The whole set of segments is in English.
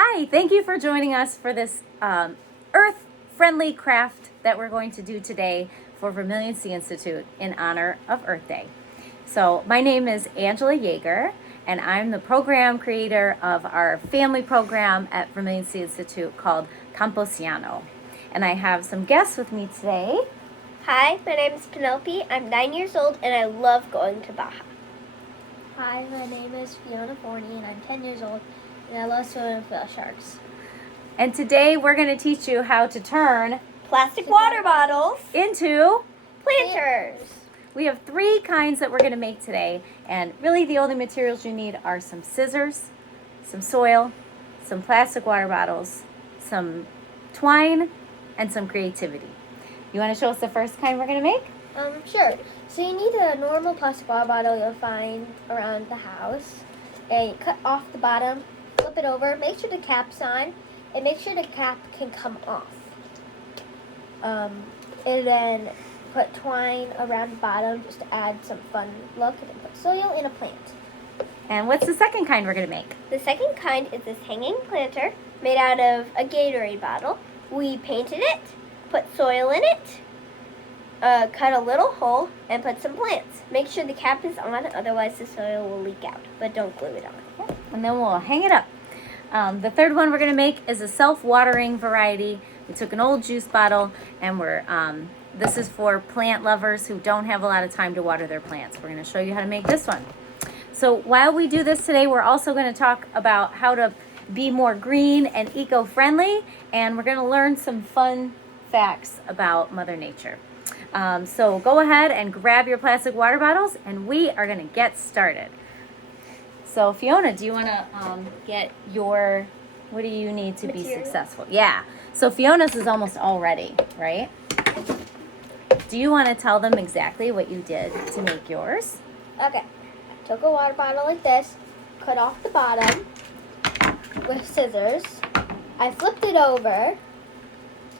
Hi, thank you for joining us for this earth-friendly craft that we're going to do today for Vermilion Sea Institute in honor of Earth Day. So my name is Angela Yeager, and I'm the program creator of our family program at Vermilion Sea Institute called Camposiano. And I have some guests with me today. Hi, my name is Penelope. I'm 9 years old and I love going to Baja. Hi, my name is Fiona Forney and I'm 10 years old and I love swimming with whale sharks. And today we're going to teach you how to turn Plastic water bottles into planters. We have 3 kinds that we're going to make today, and really the only materials you need are some scissors, some soil, some plastic water bottles, some twine, and some creativity. You want to show us the first kind we're going to make? Sure. So you need a normal plastic water bottle you'll find around the house, and you cut off the bottom, flip it over, make sure the cap's on, and make sure the cap can come off. And then put twine around the bottom just to add some fun look, and then put soil in a plant. And what's the second kind we're going to make? The second kind is this hanging planter made out of a Gatorade bottle. We painted it, put soil in it, cut a little hole, and put some plants. Make sure the cap is on, otherwise the soil will leak out, but don't glue it on. And then we'll hang it up. The third one we're going to make is a self-watering variety. We took an old juice bottle, and this is for plant lovers who don't have a lot of time to water their plants. We're going to show you how to make this one. So while we do this today, we're also going to talk about how to be more green and eco-friendly, and we're going to learn some fun facts about Mother Nature. So go ahead and grab your plastic water bottles, and we are going to get started. So Fiona, do you want to get your, what do you need to be successful? Yeah. So Fiona's is almost all ready, right? Do you want to tell them exactly what you did to make yours? Okay. I took a water bottle like this, cut off the bottom with scissors. I flipped it over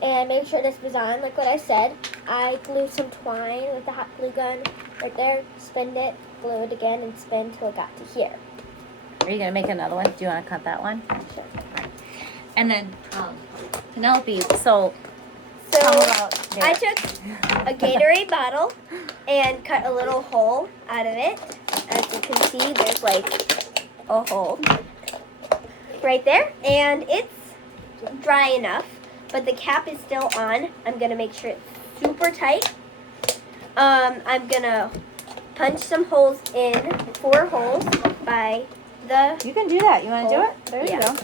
and made sure this was on, like what I said. I glued some twine with the hot glue gun right there, spin it, glue it again, and spin till it got to here. Are you going to make another one? Do you want to cut that one? Sure. And then Penelope, so tell about I took a Gatorade bottle and cut a little hole out of it. As you can see, there's like a hole right there, and it's dry enough, but the cap is still on. I'm gonna make sure it's super tight. I'm gonna punch some holes in, 4 holes by the. You can do that. You want to do it? There you go.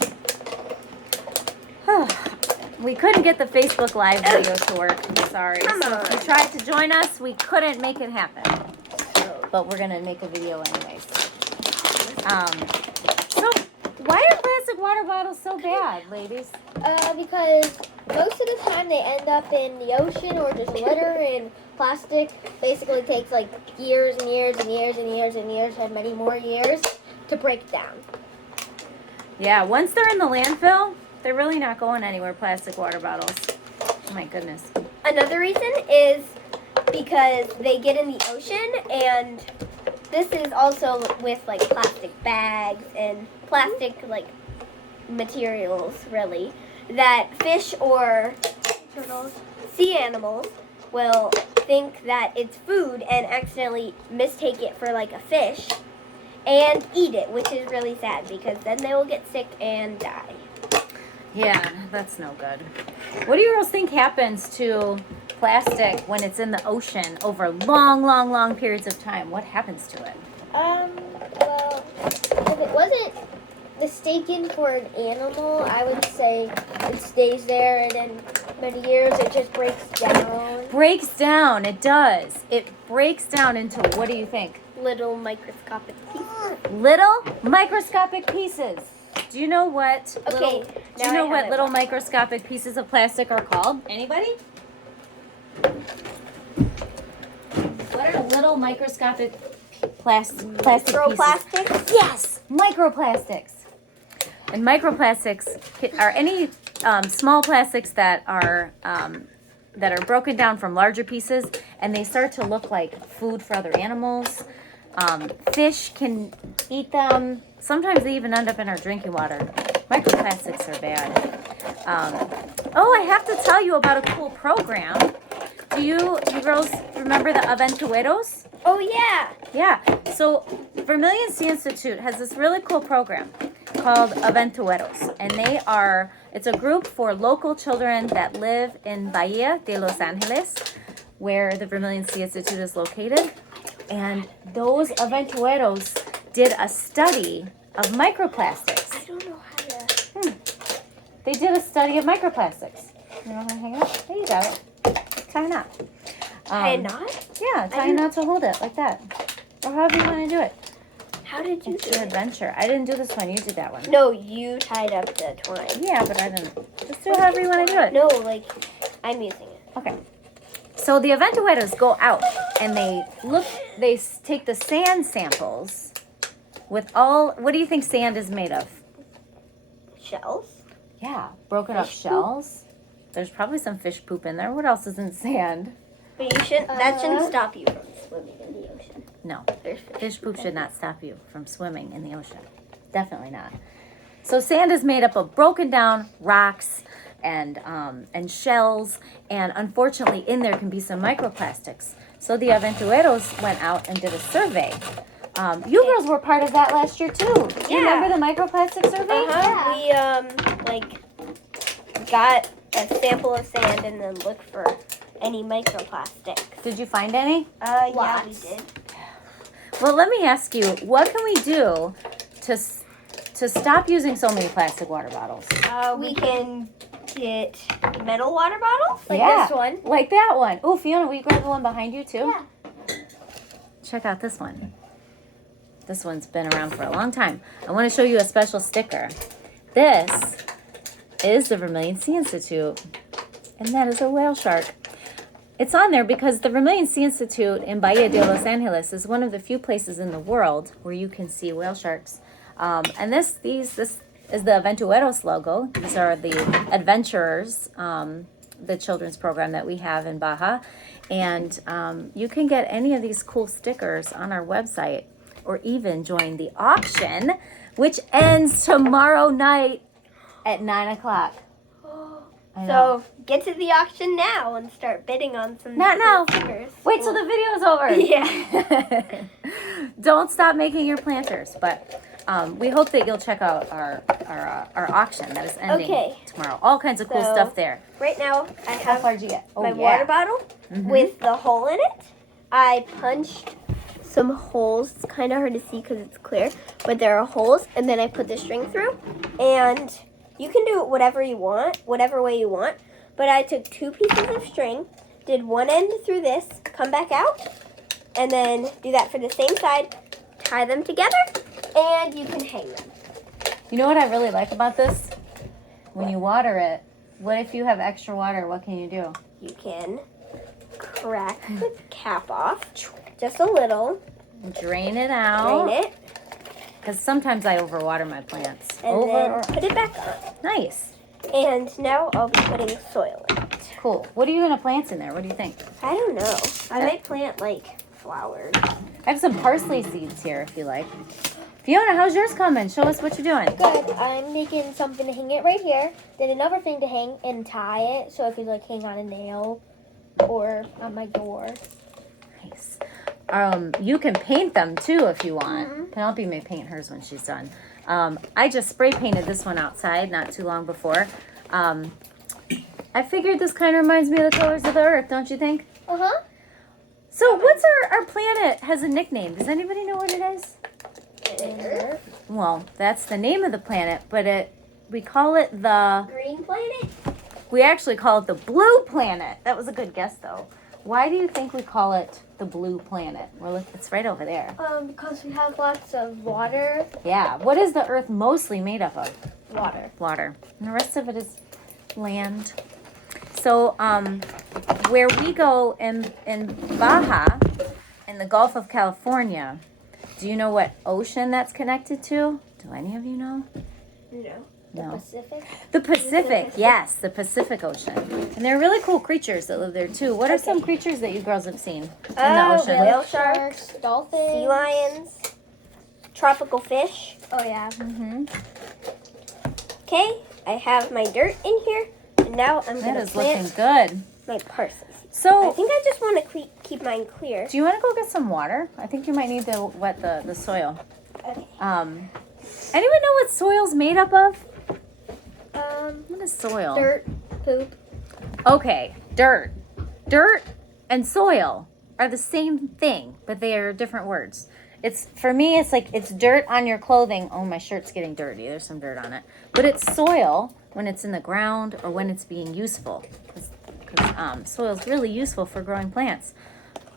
We couldn't get the Facebook Live video to work. I'm sorry. Come So on. if you tried to join us, we couldn't make it happen. But we're gonna make a video anyways. So why are plastic water bottles so bad, ladies? Because most of the time they end up in the ocean or just litter, and plastic basically takes like years and years and years and years and years and many more years to break down. Yeah, once they're in the landfill, they're really not going anywhere, plastic water bottles. Oh my goodness. Another reason is because they get in the ocean, and this is also with like plastic bags and plastic like materials really that fish or turtles, sea animals will think that it's food and accidentally mistake it for like a fish and eat it, which is really sad because then they will get sick and die. Yeah, that's no good. What do you girls think happens to plastic when it's in the ocean over long, long, long periods of time? What happens to it? Well, if it wasn't mistaken for an animal, I would say it stays there, and then many years it just breaks down. Breaks down, it does. It breaks down into, what do you think? Little microscopic pieces. Little microscopic pieces. Do you know what little microscopic pieces of plastic are called? Anybody? What are little microscopic plastic pieces? Microplastics? Yes, microplastics. And microplastics are any small plastics that are broken down from larger pieces, and they start to look like food for other animals. Fish can eat them. Sometimes they even end up in our drinking water. Microplastics are bad. Oh, I have to tell you about a cool program. Do you girls remember the Aventueros? Oh yeah. Yeah. So Vermilion Sea Institute has this really cool program called Aventueros, and it's a group for local children that live in Bahia de Los Angeles, where the Vermilion Sea Institute is located. And those Aventueros did a study of microplastics. I don't know how to. They did a study of microplastics. You know how to hang it? There you got it. Tie a knot. Tie a knot? Yeah, tie a knot to hold it like that. Or however you want to do it. How did you It's do your it? adventure. I didn't do this one. You did that one. No, you tied up the twine. Yeah, but I didn't. Just do it however you want to do it. No, like I'm using it. Okay. So the Aventueros go out and they take the sand samples with what do you think sand is made of? Shells. Yeah, broken up Fish poop? shells. There's probably some fish poop in there. What else is in sand? But you shouldn't. That shouldn't stop you from swimming in the ocean. No. There's Fish poop should not stop you from swimming in the ocean. Definitely not. So sand is made up of broken down rocks and shells, and unfortunately in there can be some microplastics. So the Aventueros went out and did a survey. You girls were part of that last year too. Do you Yeah. remember the microplastic survey? We got a sample of sand and then looked for any microplastics. Did you find any? Yeah, we Lots. did. Well, let me ask you, what can we do to stop using so many plastic water bottles? We can get metal water bottles. Like Yeah. this one. Like that one. Oh, Fiona, will you grab the one behind you too? Yeah. Check out this one. This one's been around for a long time. I want to show you a special sticker. This is the Vermilion Sea Institute, and that is a whale shark. It's on there because the Vermilion Sea Institute in Bahia de Los Angeles is one of the few places in the world where you can see whale sharks. And this is the Aventueros logo. These are the adventurers, the children's program that we have in Baja. And you can get any of these cool stickers on our website, or even join the auction, which ends tomorrow night at 9 o'clock. I know. So get to the auction now and start bidding on some Not now. stickers. Wait till the video's over. Yeah. Don't stop making your planters, but we hope that you'll check out our auction that is ending Okay. tomorrow. All kinds of cool So- stuff there. Right now I How have far did you get? Oh, my yeah. water bottle Mhm. with the hole in it. I punched some holes. It's kind of hard to see because it's clear, but there are holes, and then I put the string through. And you can do it whatever you want, whatever way you want. But I took 2 pieces of string, did one end through this, come back out, and then do that for the same side, tie them together, and you can hang them. You know what I really like about this? When you water it, what if you have extra water? What can you do? You can crack the cap off just a little, Drain it out. drain it, Because sometimes I overwater my plants. and then put it back on. Nice. And now I'll be putting soil in it. Cool. What are you going to plant in there? What do you think? I don't know. I might plant like flowers. I have some parsley seeds here if you like. Fiona, how's yours coming? Show us what you're doing. Good. I'm making something to hang it right here. Then another thing to hang and tie it. So if you like hang on a nail or on my door. Nice. You can paint them too if you want. Mhm. Penelope may paint hers when she's done. I just spray painted this one outside not too long before. I figured this kind of reminds me of the colors of the earth, don't you think? Uh-huh. So what's our planet has a nickname? Does anybody know what it is? Well, that's the name of the planet, but we call it Green planet? we actually call it the blue planet. That was a good guess though. Why do you think we call it the blue planet? Well, it's right over there. Because we have lots of water. Yeah. What is the earth mostly made up of? Water. Water. And the rest of it is land. So, where we go in Baja, in the Gulf of California, do you know what ocean that's connected to? Do any of you know? No. No. Pacific. The Pacific, yes, the Pacific Ocean. And there are really cool creatures that live there too. What are some creatures that you girls have seen in the ocean? Whale sharks, Dolphins. sea lions, tropical fish. Oh, yeah. Mm-hmm. Okay, I have my dirt in here, and now I'm That gonna is looking plant good. my parsley. I So, think I just want to keep mine clear. do you want to go get some water? I think you might need to wet the soil. Okay. Anyone know what soil's made up of? What is soil? Dirt, poop. Okay, dirt. Dirt and soil are the same thing, but they are different words. It's for me, it's like it's dirt on your clothing. Oh, my shirt's getting dirty. There's some dirt on it. But it's soil when it's in the ground or when it's being useful. Because soil's really useful for growing plants.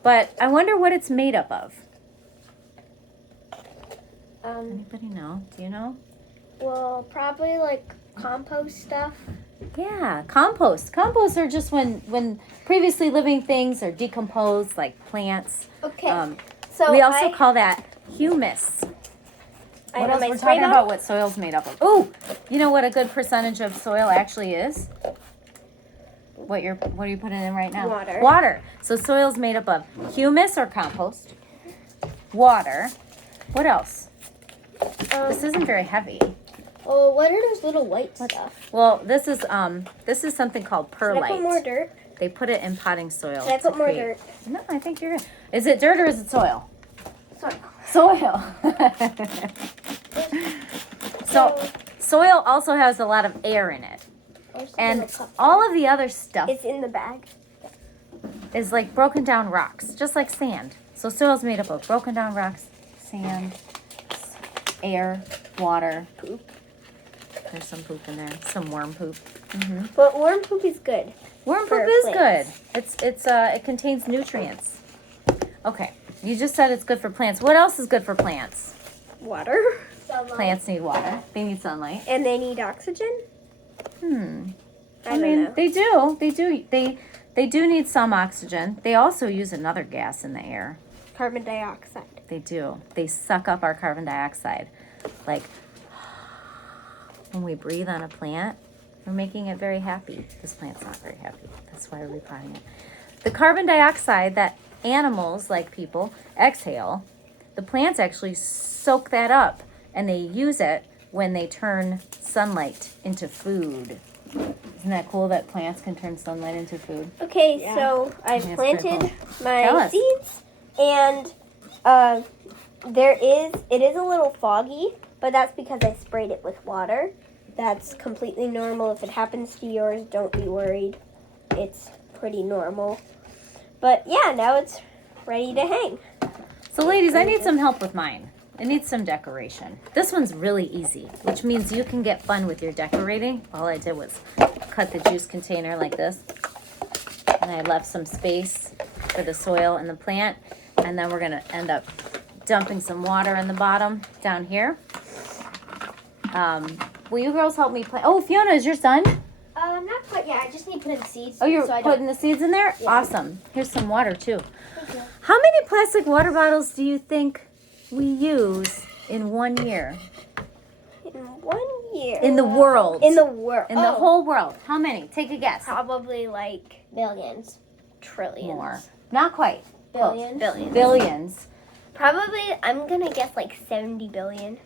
But I wonder what it's made up of. Anybody know? Do you know? Well, probably like compost stuff. Yeah, compost. Compost are just when previously living things are decomposed, like plants. Okay. So We also call that humus. I What have else? my We're spray talking bottle. about what soil's made up of. Oh, you know what a good percentage of soil actually is? What are you putting in right now? Water. Water. So soil's made up of humus or compost, water. What else? This isn't very heavy. Oh, what are those little white stuff? Well, this is something called Can I put more perlite. dirt? They put it in potting soil. Can I put to more create- dirt? No, I think you're good. Is it dirt or is it soil? Sorry. Soil. So soil also has a lot of air in it. And all of the other stuff It's in the bag. is like broken down rocks, just like sand. So soil's made up of broken down rocks, sand, air, water, Poop. There's some poop in there, some worm poop. But worm poop is good. Worm For poop is plants. good. It contains nutrients. Okay, you just said it's good for plants. What else is good for plants? Water. Plants need water. They need sunlight. And they need oxygen. I don't mean, know. they do need some oxygen. They also use another gas in the air. Carbon dioxide. They do. They suck up our carbon dioxide. Like when we breathe on a plant, we're making it very happy. This plant's not very happy. That's why we're repotting it. The carbon dioxide that animals, like people, exhale, the plants actually soak that up and they use it when they turn sunlight into food. Isn't that cool that plants can turn sunlight into food? Okay, Yeah. so I've That's pretty planted Tell my us. seeds, and it is a little foggy, but that's because I sprayed it with water. That's completely normal. If it happens to yours, don't be worried. It's pretty normal. But yeah, now it's ready to hang. So ladies, I need some help with mine. I need some decoration. This one's really easy, which means you can get fun with your decorating. All I did was cut the juice container like this. And I left some space for the soil and the plant. And then we're gonna end up dumping some water in the bottom down here. Will you girls help me plant? Oh, Fiona, is yours done? Not quite yet. I just need to put in seeds. Oh, you're so I putting the seeds in there? Yeah. Awesome. Here's some water too. Thank you. How many plastic water bottles do you think we use in 1 year? In 1 year. In the world. In the world. In the whole world. How many? Take a guess. Probably like Billions. trillions. More. Not quite. Close. Billions. Billions. Billions. Probably, I'm gonna guess like 70 billion.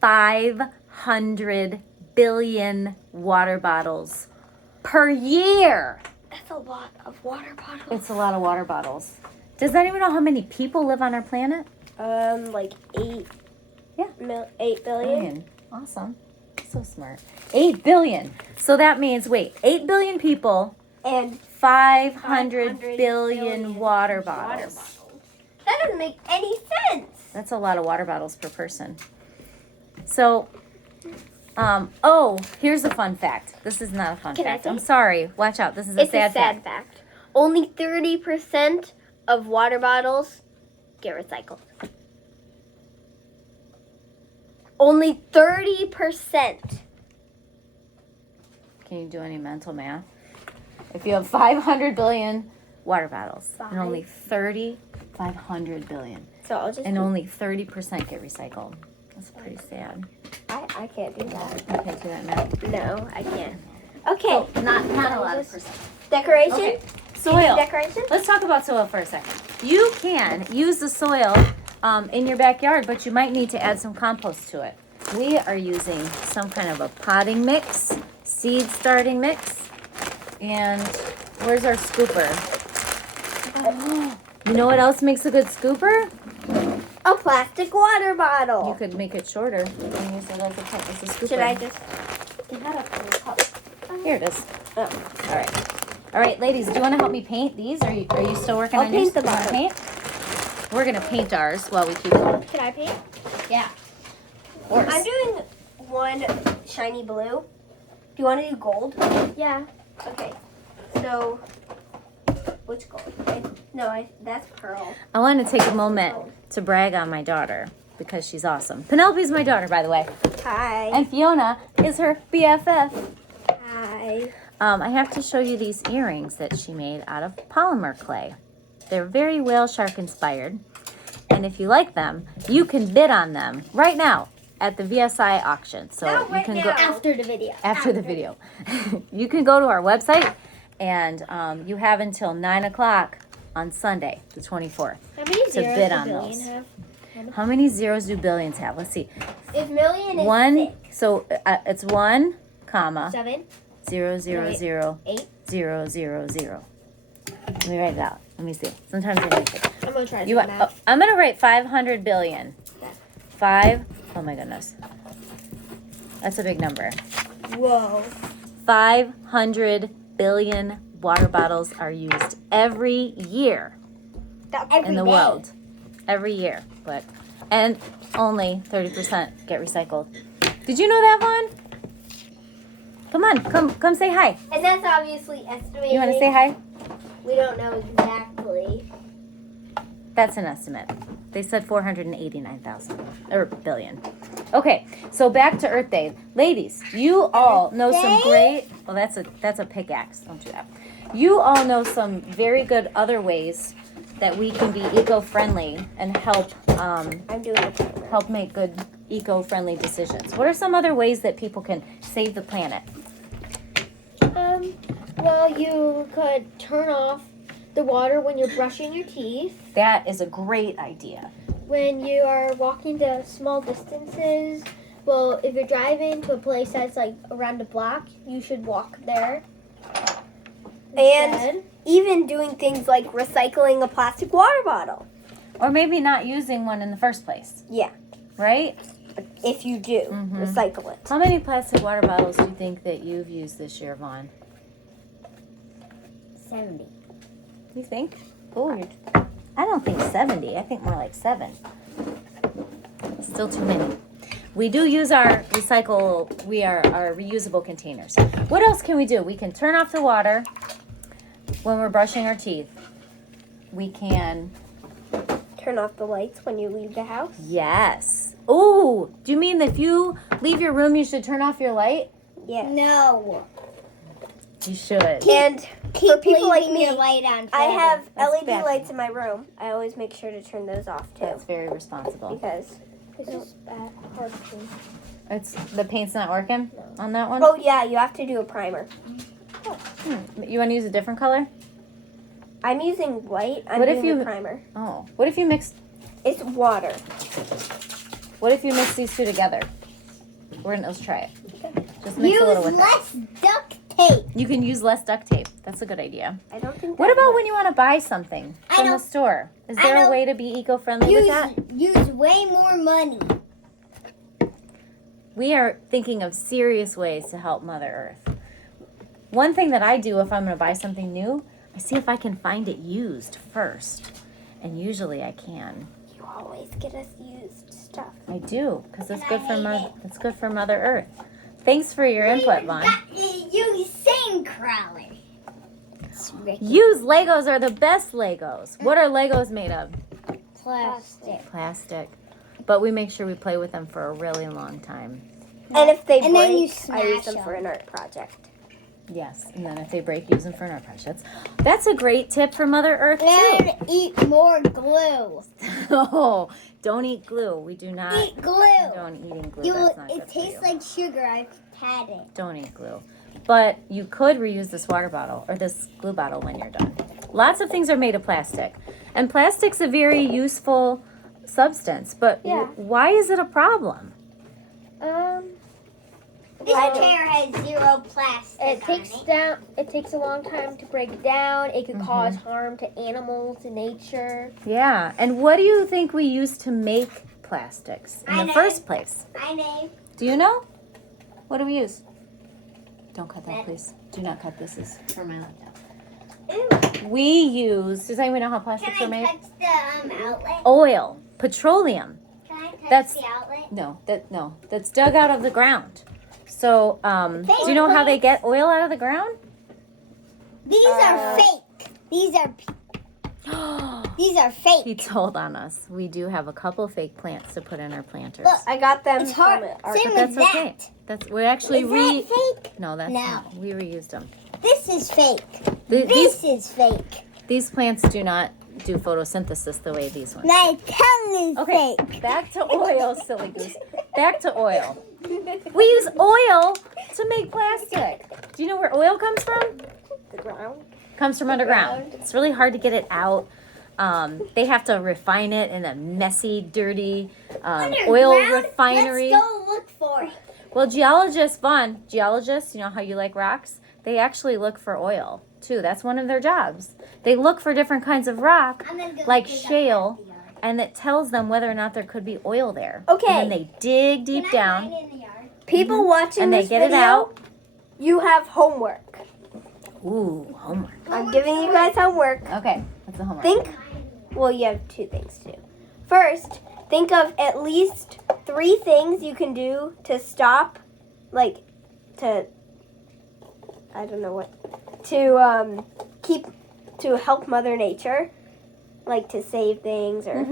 500 billion water bottles per year. That's a lot of water bottles. It's a lot of water bottles. Does anyone know how many people live on our planet? Like 8. Yeah. 8 billion. Awesome. So smart. 8 billion. So that means, 8 billion people, And 500 billion water bottles. That doesn't make any sense. That's a lot of water bottles per person. So, here's a fun fact. This is not a fun Can I fact. say I'm it? sorry. Watch out. This is It's a sad fact. fact. Only 30% of water bottles get recycled. Only 30%. Can you do any mental math? If you have 500 billion water bottles and only 500 billion, So I'll just. and only 30% get recycled. That's pretty sad. I can't do that. I can't do that math. No, I can't. Okay. Not a lot of percent. Decoration. Okay. Do you need Soil. Decoration. Let's talk about soil for a second. You can use the soil in your backyard, but you might need to add some compost to it. we are using some kind of a potting mix, seed starting mix. And where's our scooper? You know what else makes a good scooper? A plastic water bottle. You could make it shorter and use it as a cup, as a scooper. Should I just? Is that a full cup? Here it is. Oh. All right. All right, ladies, do you want to help me paint these? Are you still working I'll on yours? paint the You wanna bottom. paint? We're going to paint ours while we keep going. Can I paint? Yeah. Of course. I'm doing one shiny blue. Do you want to do gold? Yeah. Okay. So, which gold? That's pearl. I want to take a moment to brag on my daughter because she's awesome. Penelope's my daughter, by the way. Hi. And Fiona is her BFF. Hi. I have to show you these earrings that she made out of polymer clay. They're very whale shark inspired. And if you like them, you can bid on them right now at the VSI auction. So Not you right can now. go After the video. after the video. You can go to our website and you have until 9 o'clock on Sunday, the 24th. How many To zeros bid does on billion those. have? How many zeros do billions have? Let's see. If million is One, 6. so it's 1, comma, 7, 0, 0, Wait. 0, 8. 0, 0, 0. Let me write it out. Let me see. Sometimes I make it. I'm gonna try to You, do math. I'm going to write 500 billion. 5, oh my goodness. That's a big number. Whoa. 500 billion water bottles are used every year in the world. Every year. And only 30% get recycled. Did you know that, Vaughn? Come on, come say hi. And that's obviously estimated. You want to say hi? We don't know exactly. That's an estimate. They said 489,000 or billion. Okay, so back to Earth Day. Ladies, you all know some great, well that's a pickaxe. Don't do that. You all know some very good other ways that we can be eco-friendly and help I'm doing a timer. help make good eco-friendly decisions. What are some other ways that people can save the planet? Well, you could turn off the water when you're brushing your teeth. That is a great idea. When you are walking to small distances, well, if you're driving to a place that's like around a block, you should walk there. And Instead. even doing things like recycling a plastic water bottle. Or maybe not using one in the first place, Yeah. right? If you do, recycle it. How many plastic water bottles do you think that you've used this year, Vaughn? 70. You think? Oh, I don't think 70. I think more like 7. Still too many. We do use our our reusable containers. What else can we do? We can turn off the water when we're brushing our teeth. We can, Turn off the lights when you leave the house. yes. Oh, do you mean that if you leave your room, you should turn off your light? Yes. No. You should. And for people like me, light on. I have That's LED bad. lights in my room. I always make sure to turn those off too. That's very responsible. Because, It's just hard to. It's the paint's not working on that one. oh yeah, you have to do a primer. You want to use a different color? I'm using white. I'm What if doing you- a primer. Oh, what if you mix? It's water. What if you mix these two together? Let's try it. Just mix a little with it. duct tape. You can use less duct tape. That's a good idea. I don't think. What that about works. when you want to buy something I from the know. store? Is I there a know. way to be eco-friendly with that? Use way more money. We are thinking of serious ways to help Mother Earth. One thing that I do if I'm going to buy something new, I see if I can find it used first. And usually I can. You always get us used stuff. I do, because it's good for it's good for Mother Earth. Thanks for your input, Vaughn. You sing, Crowley. Used Legos are the best Legos. What are Legos made of? Plastic. Plastic. But we make sure we play with them for a really long time. And if they And break, then you I use smash them for them. an art project. Yes, and then if they break, use them for an art project. That's a great tip for Mother Earth, too. And eat more glue. Oh, don't eat glue. We do not Eat glue. condone eating glue. That's not good It for tastes you. like sugar. I've had it. Don't eat glue. But you could reuse this water bottle or this glue bottle when you're done. Lots of things are made of plastic. And plastic's a very useful substance. But Yeah. why is it a problem? This I know. chair has 0 plastic It takes a long time to break down. It could cause harm to animals in nature. Yeah. And what do you think we used to make plastics in I the know. first place? I know. Do you know? What do we use? Don't cut that, please. Do not cut. This is for my laptop. Ooh. We use, does anyone know how plastics are Can I made? touch the outlet? Oil, petroleum. Can I touch That's- the outlet? No, that's dug out of the ground. So, do you know how they get oil out of the ground? These are fake. These are fake. He told on us. We do have a couple fake plants to put in our planters. Look, I got them It's hard. from it. Same But with that's okay. that. That's we actually Is that fake? No, that's No. not. We reused them. This is fake. These This is fake. these plants do not do photosynthesis the way these ones. My tongue is Okay, fake. back to oil, silly goose. Back to oil. We use oil to make plastic. Do you know where oil comes from? The ground. Comes from underground. It's really hard to get it out. They have to refine it in a messy, dirty oil Underground? refinery. Let's go look for it. Well, geologists, you know how you like rocks? They actually look for oil too. That's one of their jobs. They look for different kinds of rock, I'm gonna go like dig up shale, that yard. and it tells them whether or not there could be oil there. Okay. And then they dig deep Can I down, hide in the yard? People watching and they this get video, it out. you have homework. Ooh, homework. I'm giving you guys homework. Okay, what's the homework? Well, you have 2 things to do. First, think of at least 3 things you can do to stop, to help Mother Nature, like to save things, or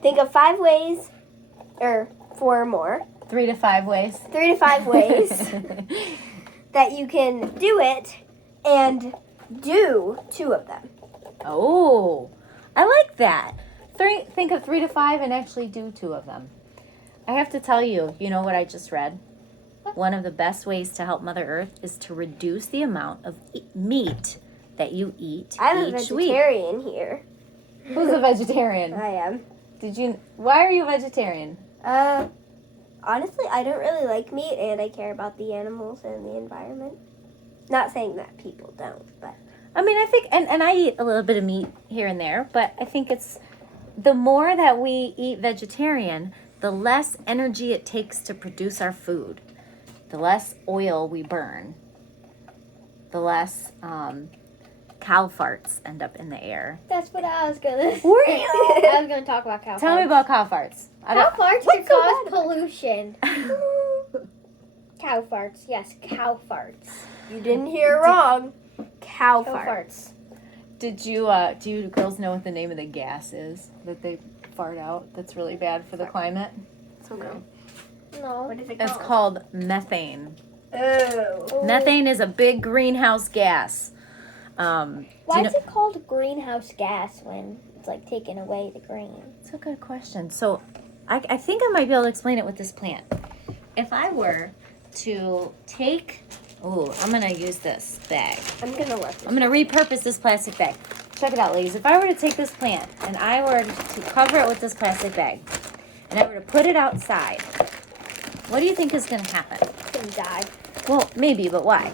think of 5 ways, or 4 more, 3 to 5 ways. 3 to 5 ways that you can do it, and do 2 of them. Oh, I like that. Think of 3 to 5 and actually do 2 of them. I have to tell you, you know what I just read? One of the best ways to help Mother Earth is to reduce the amount of meat that you eat I'm a each week. vegetarian here. Who's a vegetarian? I am. Why are you a vegetarian? Honestly, I don't really like meat, and I care about the animals and the environment. Not saying that people don't, but I mean, I think, and I eat a little bit of meat here and there, but I think it's the more that we eat vegetarian, the less energy it takes to produce our food, the less oil we burn, the less cow farts end up in the air. that's what I was gonna. Were you? I was gonna talk about cow farts. Tell me about cow farts. Cow farts What's can so cause bad about pollution. Cow farts, yes, cow farts. You didn't hear wrong. Cow Cow farts. farts. Did you, do you girls know what the name of the gas is that they fart out that's really bad for the climate? No. No. What is it It's called? called methane. Oh. Methane is a big greenhouse gas. Do Why you know- is it called greenhouse gas when it's like taking away the green? It's a good question. So I think I might be able to explain it with this plant. If I were to take, I'm going to use this bag. I'm gonna let this. I'm going to repurpose this plastic bag. Check it out, ladies. If I were to take this plant and I were to cover it with this plastic bag and I were to put it outside, what do you think is going to happen? It's gonna die Well, maybe, but why?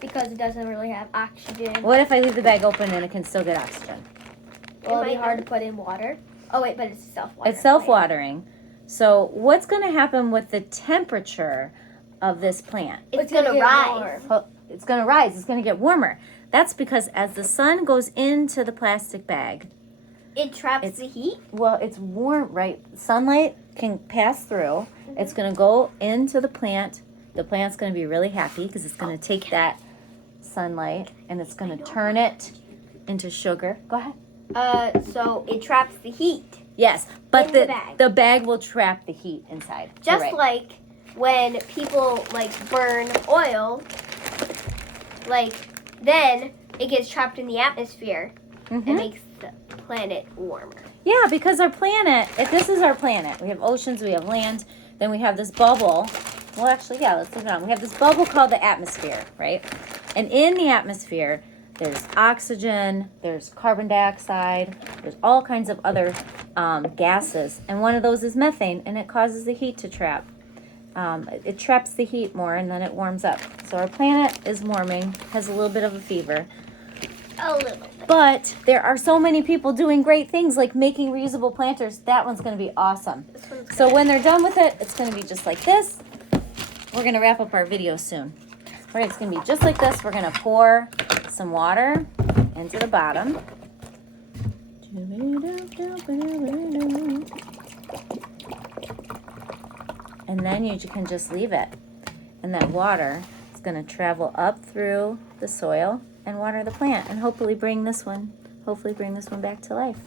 because it doesn't really have oxygen. What if I leave the bag open and it can still get oxygen? Well, it'll be might hard not. to put in water. Oh wait, but it's self-watering. It's self-watering. So what's going to happen with the temperature of this plant? It's gonna get rise. warm. It's going to rise. It's going to get warmer. That's because as the sun goes into the plastic bag, It traps It's- the heat. well, it's warm, right? Sunlight can pass through. It's going to go into the plant. The plant's going to be really happy because it's going to take that sunlight and it's going to turn it into sugar. Go ahead. So it traps the heat. Yes, but In the the bag. the bag will trap the heat inside. You're Just right. like when people burn oil, then it gets trapped in the atmosphere Mhm. and makes the planet warmer. Yeah, because our planet, if this is our planet, we have oceans, we have land, then we have this bubble. Well, actually, yeah, let's look it on. We have this bubble called the atmosphere, right? And in the atmosphere, there's oxygen, there's carbon dioxide, there's all kinds of other gases. And one of those is methane, and it causes the heat to trap. it traps the heat more and then it warms up. So our planet is warming, has a little bit of a fever. A little bit. But there are so many people doing great things like making reusable planters. That one's going to be awesome. This one's So when they're done with it, it's going to be just like this. We're going to wrap up our video soon. All right, it's going to be just like this. We're going to pour some water into the bottom. And then you can just leave it. And that water is going to travel up through the soil and water the plant and hopefully bring this one back to life.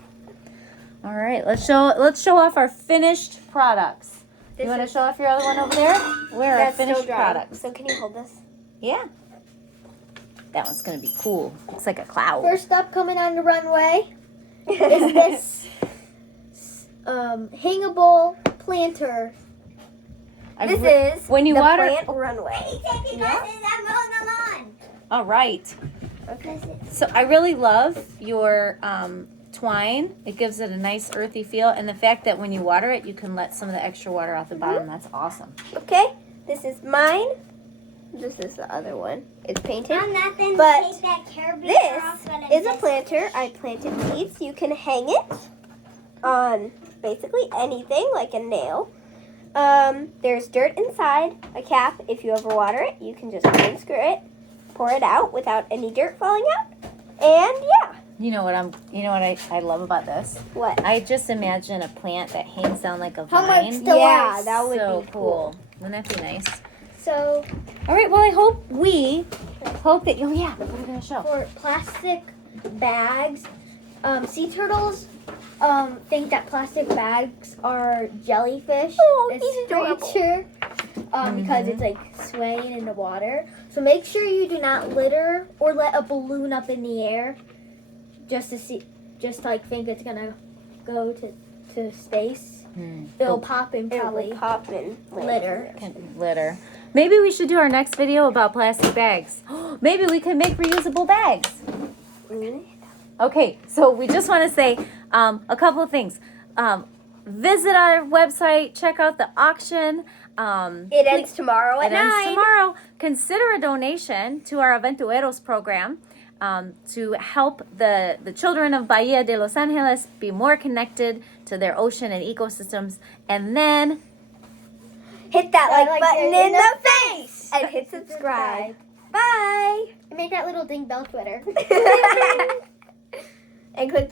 All right, let's show off our finished products. You want to show off your other one over there? Where are our finished products? So can you hold this? Yeah. That one's going to be cool. Looks like a cloud. First up, coming on the runway, is this Hangable Planter. This is when you the water plant runway. Yeah. All right. Okay. So I really love your twine. It gives it a nice earthy feel, and the fact that when you water it, you can let some of the extra water out the bottom. That's awesome. Okay. This is mine. This is the other one. It's painted. Nothing. But Take that carabiner This off, but I'm is a just- planter. I planted seeds. You can hang it on basically anything, like a nail. There's dirt inside a cap. If you overwater it, you can just unscrew it, pour it out without any dirt falling out, and yeah. You know what I love about this? What? I just imagine a plant that hangs down like a How much vine. the Yeah, lights? that would So be cool. Wouldn't that be nice? So All right. Well, I hope that. Oh yeah. What are we gonna show? for plastic bags, sea turtles think that plastic bags are jellyfish. Oh, This he's adorable. creature, because it's like swaying in the water. So make sure you do not litter or let a balloon up in the air, just to like think it's gonna go to space. It'll pop and It probably will pop in litter. Litter. Maybe we should do our next video about plastic bags. Maybe we can make reusable bags. Okay, so we just want to say a couple of things. Visit our website, check out the auction. It ends tomorrow at It ends 9. tomorrow. Consider a donation to our Aventureros program to help the children of Bahia de Los Angeles be more connected to their ocean and ecosystems. And then Hit that like button in the face. face and hit subscribe. Bye. And make that little ding bell Twitter. And click